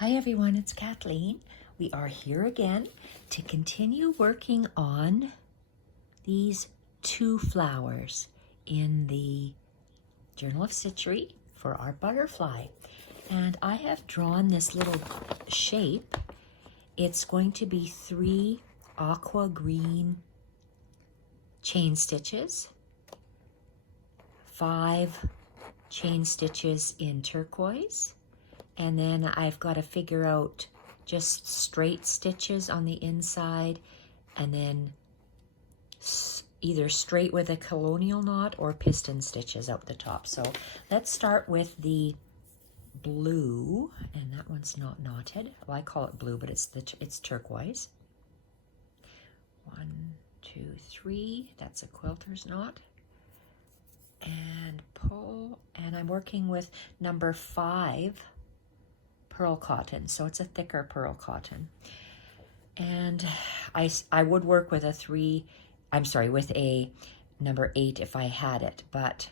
Hi everyone, it's Kathleen. We are here again to continue working on these two flowers in the Journal of Stitchery for our butterfly. And I have drawn this little shape. It's going to be 3 aqua green chain stitches, 5 chain stitches in turquoise, and then I've got to figure out just straight stitches on the inside, and then either straight with a colonial knot or piston stitches out the top. So let's start with the blue, and that one's not knotted. Well, I call it blue, but it's turquoise. 1, 2, 3. That's a quilter's knot. And pull, and I'm working with number 5 pearl cotton, so it's a thicker pearl cotton. And I would work with with a number 8 if I had it, but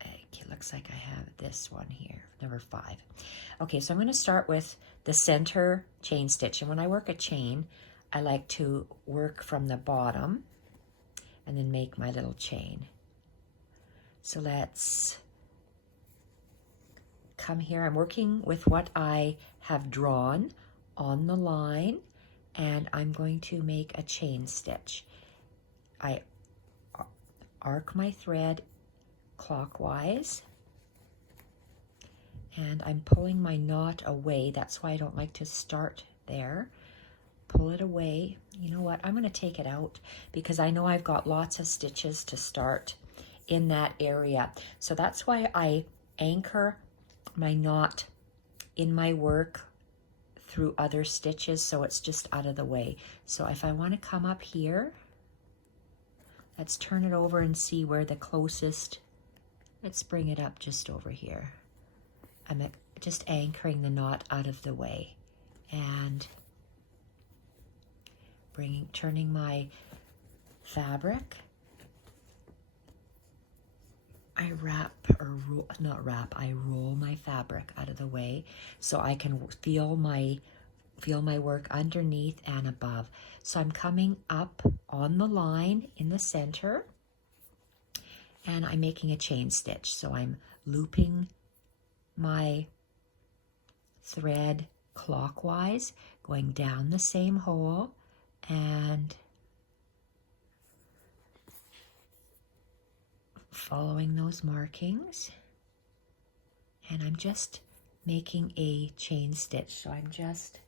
it looks like I have this one here, number 5. Okay, so I'm going to start with the center chain stitch, and when I work a chain, I like to work from the bottom and then make my little chain. So let's come here. I'm working with what I have drawn on the line, and I'm going to make a chain stitch. I arc my thread clockwise, and I'm pulling my knot away. That's why I don't like to start there. Pull it away. You know what? I'm going to take it out because I know I've got lots of stitches to start in that area. So that's why I anchor my knot in my work through other stitches, so it's just out of the way. So if I want to come up here, let's turn it over and see where the closest, let's bring it up just over here. I'm just anchoring the knot out of the way and turning my fabric. I roll my fabric out of the way so I can feel my work underneath and above. So I'm coming up on the line in the center, and I'm making a chain stitch. So I'm looping my thread clockwise, going down the same hole, and following those markings, and I'm just making a chain stitch. So I'm just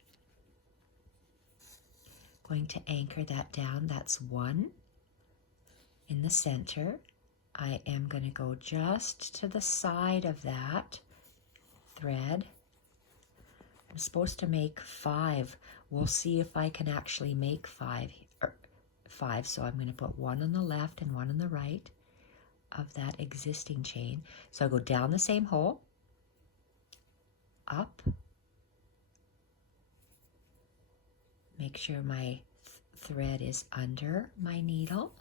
going to anchor that down. That's 1 in the center. I am going to go just to the side of that thread. I'm supposed to make 5. We'll see if I can actually make 5. So I'm going to put 1 on the left and 1 on the right of that existing chain. So I go down the same hole, up, make sure my thread is under my needle,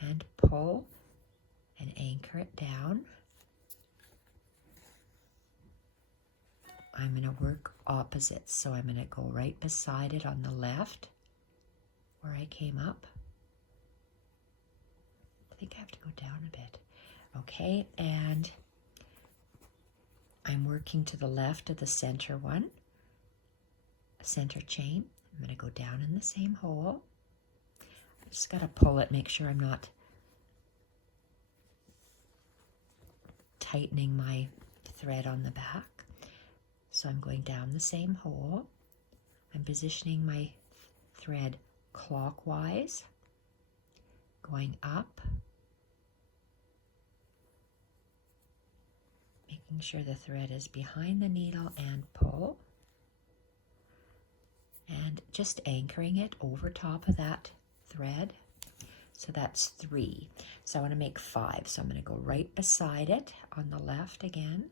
and pull and anchor it down. I'm going to work opposites, so I'm going to go right beside it on the left where I came up. I think I have to go down a bit. Okay, and I'm working to the left of the center one, center chain. I'm going to go down in the same hole. I just got to pull it, make sure I'm not tightening my thread on the back. So I'm going down the same hole. I'm positioning my thread clockwise, going up, making sure the thread is behind the needle, and pull, and just anchoring it over top of that thread. So that's 3. So I want to make 5. So I'm going to go right beside it on the left again.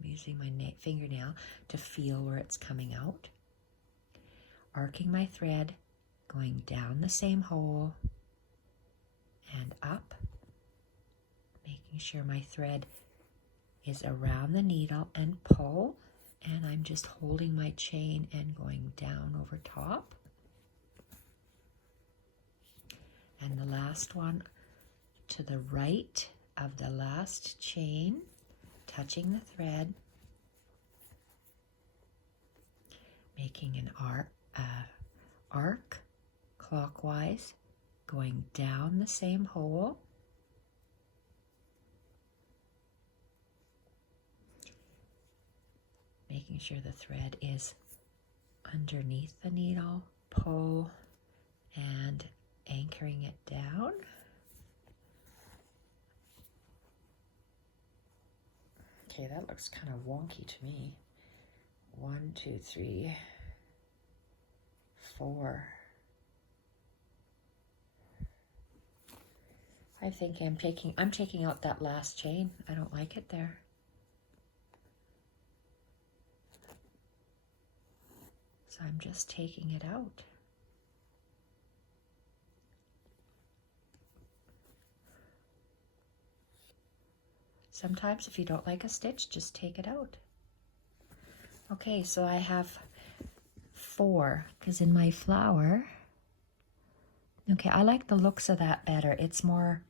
I'm using my fingernail to feel where it's coming out. Arcing my thread, going down the same hole and up. Making sure my thread is around the needle and pull, and I'm just holding my chain and going down over top. And the last one to the right of the last chain, touching the thread, making an arc clockwise, going down the same hole, making sure the thread is underneath the needle, pull, and anchoring it down. Okay, that looks kind of wonky to me. 1, 2, 3, 4. I think I'm taking out that last chain. I don't like it there. So I'm just taking it out. Sometimes if you don't like a stitch, just take it out. Okay, so I have 4, because in my flower, okay, I like the looks of that better. It's more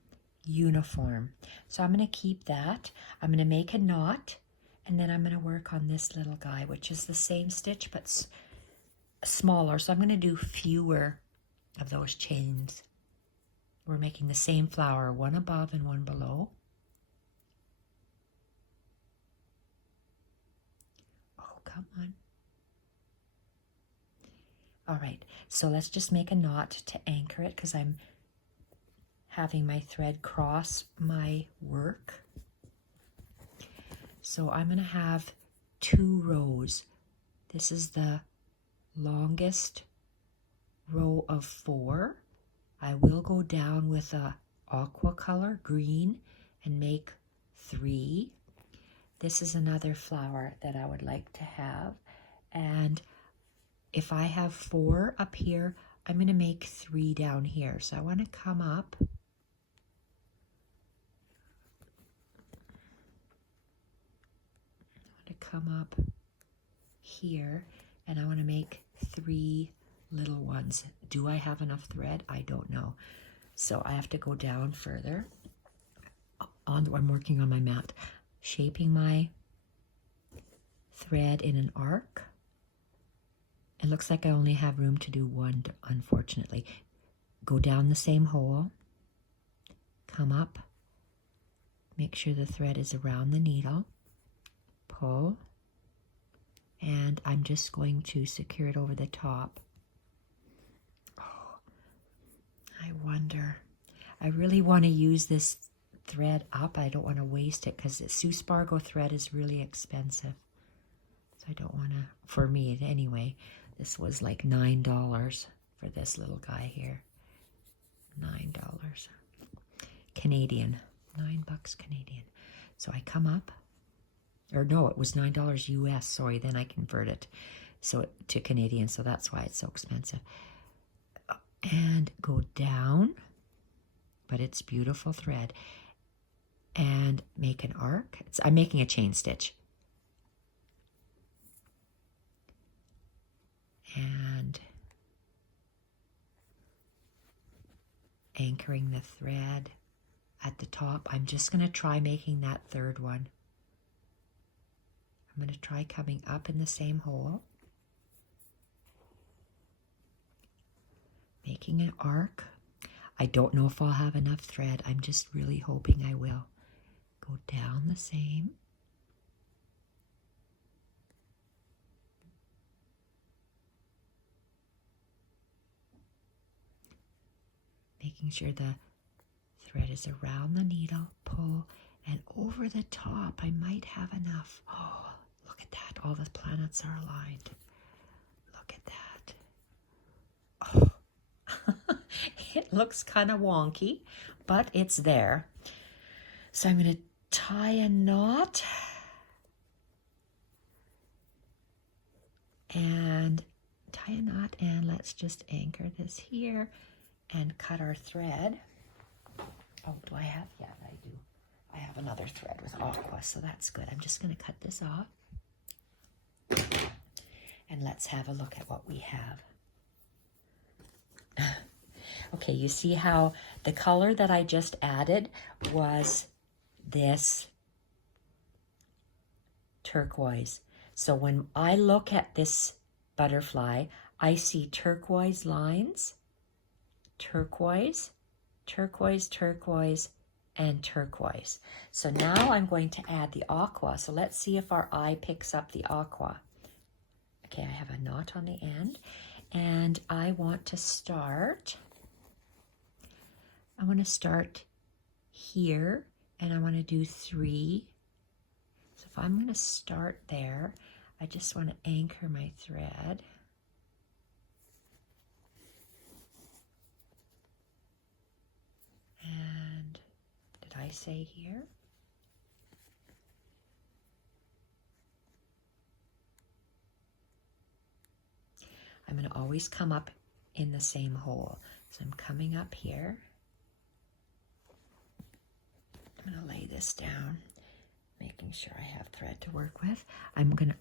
uniform. So I'm going to keep that. I'm going to make a knot, and then I'm going to work on this little guy, which is the same stitch, but smaller. So I'm going to do fewer of those chains. We're making the same flower, one above and one below. Come on. All right, so let's just make a knot to anchor it, because I'm having my thread cross my work. So I'm going to have 2 rows. This is the longest row of 4. I will go down with a aqua color, green, and make 3. This is another flower that I would like to have. And if I have 4 up here, I'm going to make 3 down here. So I want to come up. I want to come up here, and I want to make 3 little ones. Do I have enough thread? I don't know. So I have to go down further. I'm working on my mat, shaping my thread in an arc. It looks like I only have room to do 1, unfortunately. Go down the same hole, come up, make sure the thread is around the needle, pull, and I'm just going to secure it over the top. Oh, I wonder. I really want to use this thread up. I don't want to waste it, because the Suspargo thread is really expensive. So I don't want to, for me anyway. This was like $9 for this little guy here. $9 Canadian. $9 Canadian. So I come up, or no, it was $9 US. Sorry, then I convert it to Canadian, so that's why it's so expensive. And go down, but it's beautiful thread, and make an arc. I'm making a chain stitch. And anchoring the thread at the top. I'm just going to try making that 3rd one. I'm going to try coming up in the same hole, making an arc. I don't know if I'll have enough thread. I'm just really hoping I will. Go down the same. Making sure the thread is around the needle, pull, and over the top. I might have enough. Oh, look at that. All the planets are aligned. Look at that. Oh, it looks kind of wonky, but it's there. So I'm going to tie a knot and let's just anchor this here and cut our thread. Oh, do I have? Yeah, I do. I have another thread with aqua, so that's good. I'm just going to cut this off. And let's have a look at what we have. Okay, you see how the color that I just added was this turquoise. So when I look at this butterfly, I see turquoise lines, turquoise, turquoise, turquoise, and turquoise. So now I'm going to add the aqua. So let's see if our eye picks up the aqua. Okay, I have a knot on the end, and I want to start here, and I want to do 3. So if I'm going to start there, I just want to anchor my thread. And did I say here? I'm going to always come up in the same hole. So I'm coming up here. I'm going to lay this down, making sure I have thread to work with. I'm going to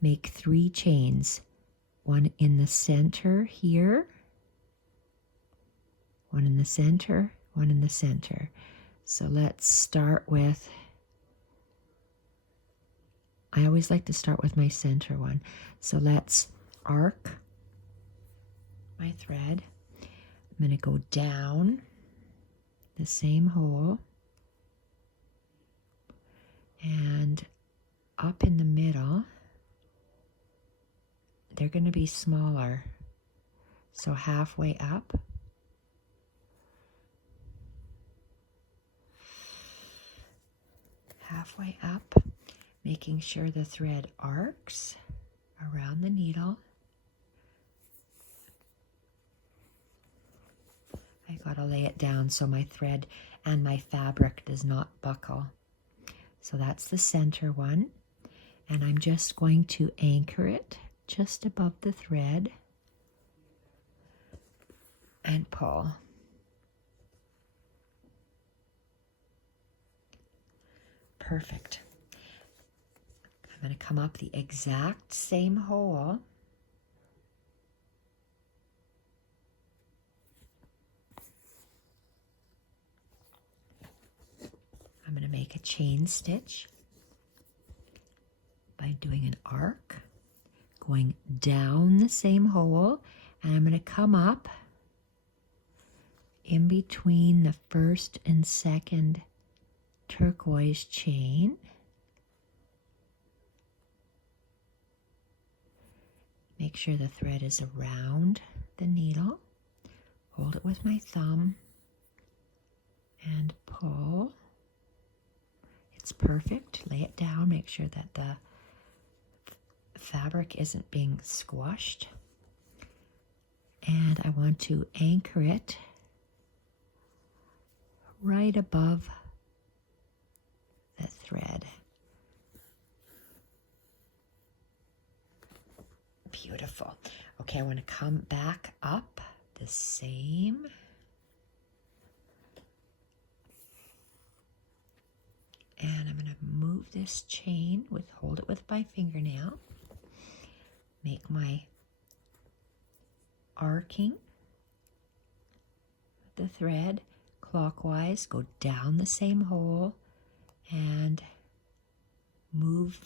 make 3 chains. One in the center here, one in the center, one in the center. So let's start with, I always like to start with my center one. So let's arc my thread. I'm going to go down the same hole and up in the middle. They're going to be smaller. So halfway up. Halfway up, making sure the thread arcs around the needle. I gotta lay it down so my thread and my fabric does not buckle. So that's the center one, and I'm just going to anchor it just above the thread and pull. Perfect. I'm going to come up the exact same hole. I'm going to make a chain stitch by doing an arc, going down the same hole, and I'm going to come up in between the first and second turquoise chain. Make sure the thread is around the needle. Hold it with my thumb and pull. It's perfect. Lay it down. Make sure that the fabric isn't being squashed. And I want to anchor it right above the thread. Beautiful. Okay, I want to come back up the same. And I'm going to move this chain hold it with my fingernail. Make my arcing the thread clockwise, go down the same hole and move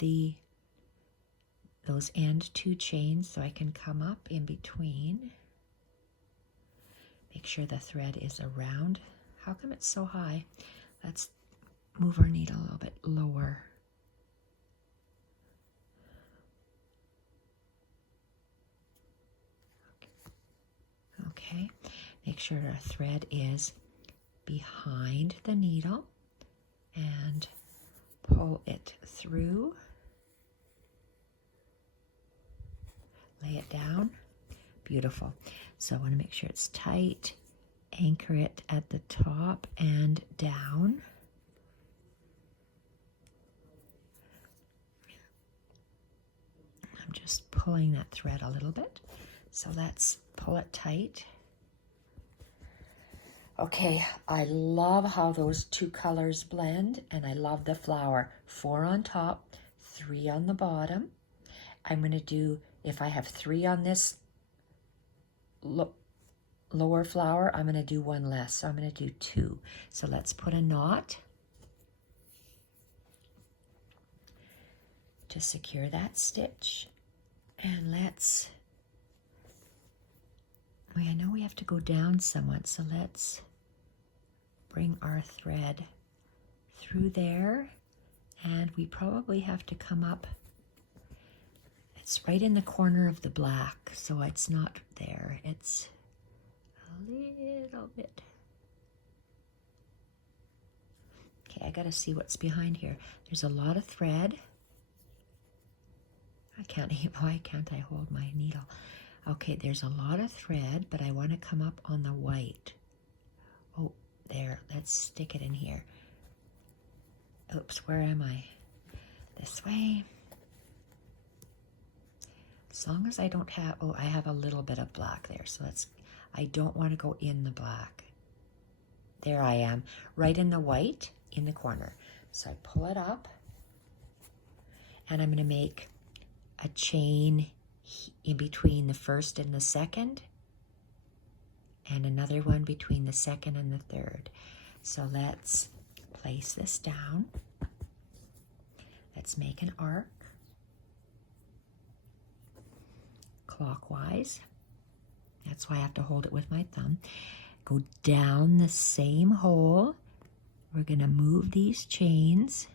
those end 2 chains so I can come up in between. Make sure the thread is around. How come it's so high? Let's move our needle a little bit lower. Okay, make sure our thread is behind the needle and pull it through. Lay it down. Beautiful. So I want to make sure it's tight. Anchor it at the top and down. I'm just pulling that thread a little bit. So let's pull it tight. Okay, I love how those two colors blend, and I love the flower. 4 on top, 3 on the bottom. I'm going to do, if I have 3 on this lower flower, I'm going to do 1 less. So I'm going to do 2. So let's put a knot to secure that stitch. And let's, I know we have to go down somewhat, so let's bring our thread through there. And we probably have to come up. It's right in the corner of the black, so it's not there. It's a little bit. Okay, I gotta see what's behind here. There's a lot of thread. Why can't I hold my needle? Okay, there's a lot of thread, but I want to come up on the white. Oh, there, let's stick it in here. Oops, where am I? This way. As long as I don't have, oh, I have a little bit of black there, so I don't want to go in the black. There I am, right in the white, in the corner. So I pull it up, and I'm going to make a chain in between the first and the second, and another one between the second and the third. So let's place this down. Let's make an arc clockwise. That's why I have to hold it with my thumb. Go down the same hole. We're going to move these chains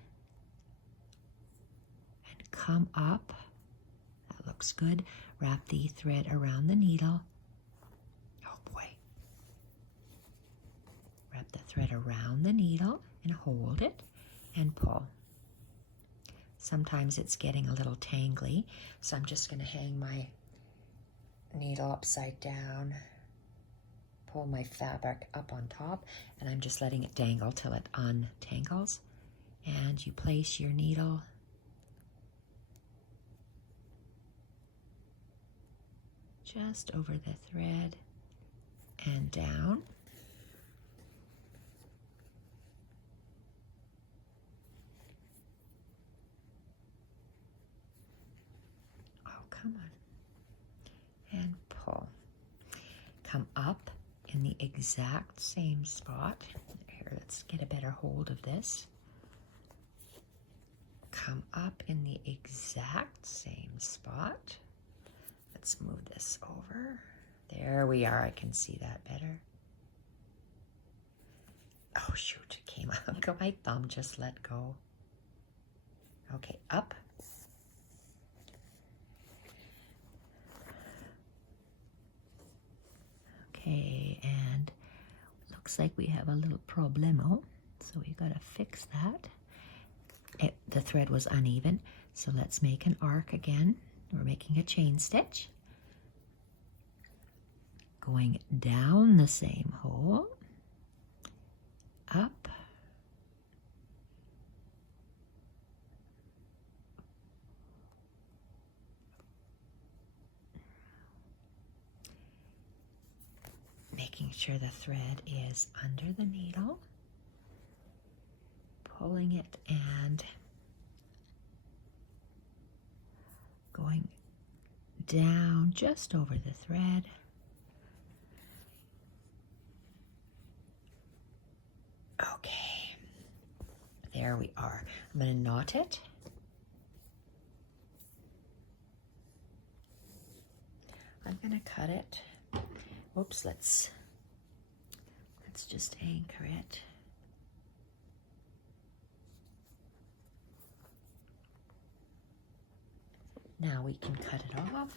and come up. That looks good. Wrap the thread around the needle. Oh boy. Wrap the thread around the needle and hold it and pull. Sometimes it's getting a little tangly, so I'm just going to hang my needle upside down, pull my fabric up on top, and I'm just letting it dangle till it untangles. And you place your needle just over the thread and down. Oh, come on. And pull. Come up in the exact same spot. Here, let's get a better hold of this. Come up in the exact same spot. Let's move this over. There we are. I can see that better. Oh, shoot. It came out. My thumb just let go. Okay, up. Okay, and looks like we have a little problemo. So we got to fix that. The thread was uneven. So let's make an arc again. We're making a chain stitch. Going down the same hole, up, making sure the thread is under the needle, pulling it and going down just over the thread. Okay, there we are. I'm going to knot it. I'm going to cut it. Oops, let's just anchor it. Now we can cut it off.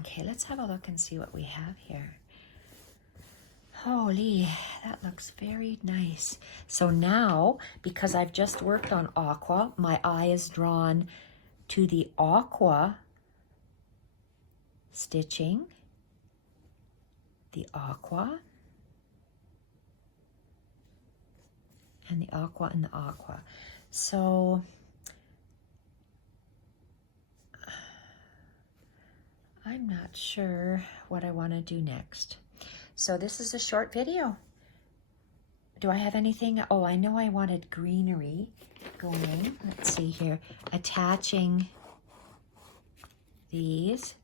Okay, let's have a look and see what we have here. Holy, that looks very nice. So now, because I've just worked on aqua, my eye is drawn to the aqua stitching, the aqua, and the aqua and the aqua. So I'm not sure what I want to do next. So this is a short video. Do I have anything? Oh, I know I wanted greenery going. Let's see here. Attaching these.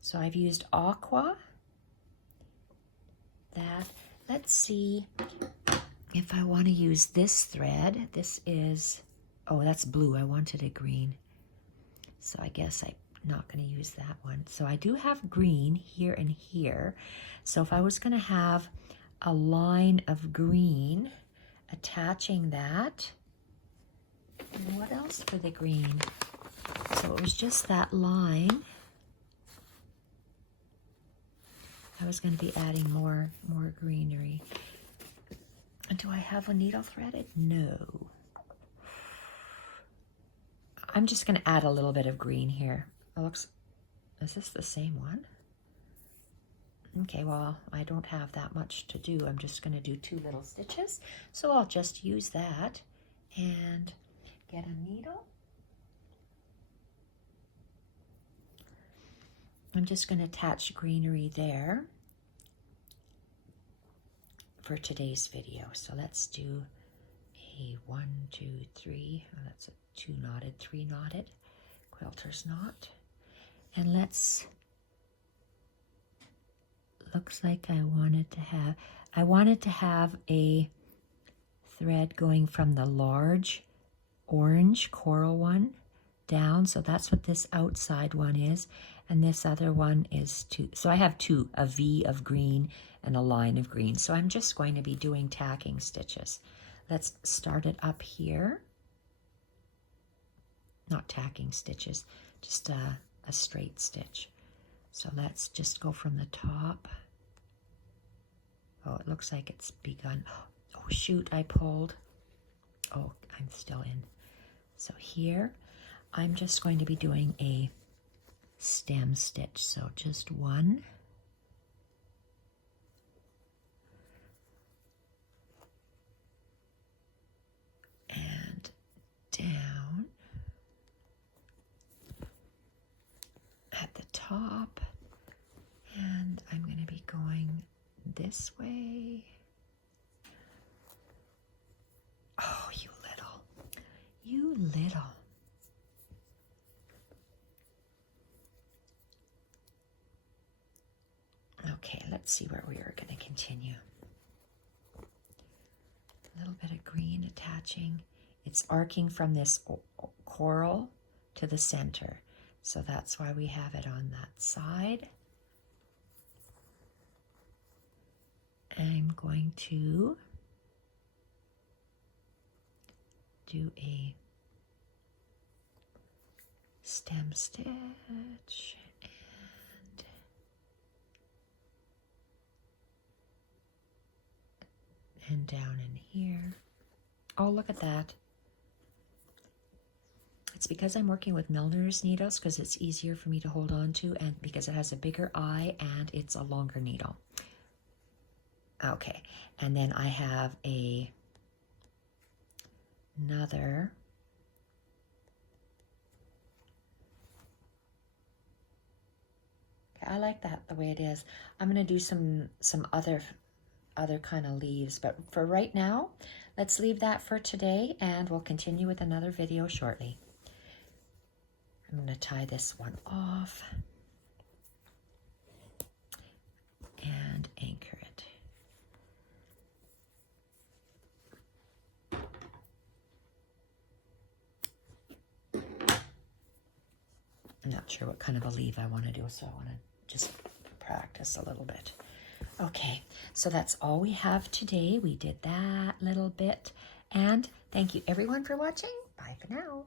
So I've used aqua. That. Let's see if I want to use this thread. This is, oh, that's blue. I wanted a green. So I guess I'm not going to use that one. So I do have green here and here. So if I was going to have a line of green, attaching that, and what else for the green? So it was just that line. I was going to be adding more greenery. Do I have a needle threaded? No. I'm just going to add a little bit of green here. It looks, is this the same one? Okay, well, I don't have that much to do. I'm just going to do 2 little stitches. So I'll just use that and get a needle. I'm just going to attach greenery there for today's video. So let's do a 1, 2, 3. Oh, that's a 2 knotted, 3 knotted quilter's knot. And let's, looks like I wanted to have a thread going from the large orange coral one down. So that's what this outside one is. And this other one is 2. So I have 2, a V of green and a line of green. So I'm just going to be doing tacking stitches. Let's start it up here. Not tacking stitches, just a straight stitch. So let's just go from the top. Oh, it looks like it's begun. Oh shoot, I pulled. Oh, I'm still in. So here, I'm just going to be doing a stem stitch. So just 1. And down at the top. And I'm going to be going this way. Oh, you little. Okay, let's see where we are going to continue. A little bit of green attaching. It's arcing from this coral to the center. So that's why we have it on that side. I'm going to do a stem stitch and down in here. Oh, look at that. It's because I'm working with milliner's needles, because it's easier for me to hold on to, and because it has a bigger eye and it's a longer needle. Okay, and then I have another I like that the way it is. I'm going to do some other kind of leaves, but for right now, let's leave that for today, and we'll continue with another video shortly. I'm going to tie this one off and anchor it. I'm not sure what kind of a leaf I want to do, so I want to just practice a little bit. Okay, so that's all we have today. We did that little bit, and thank you everyone for watching. Bye for now.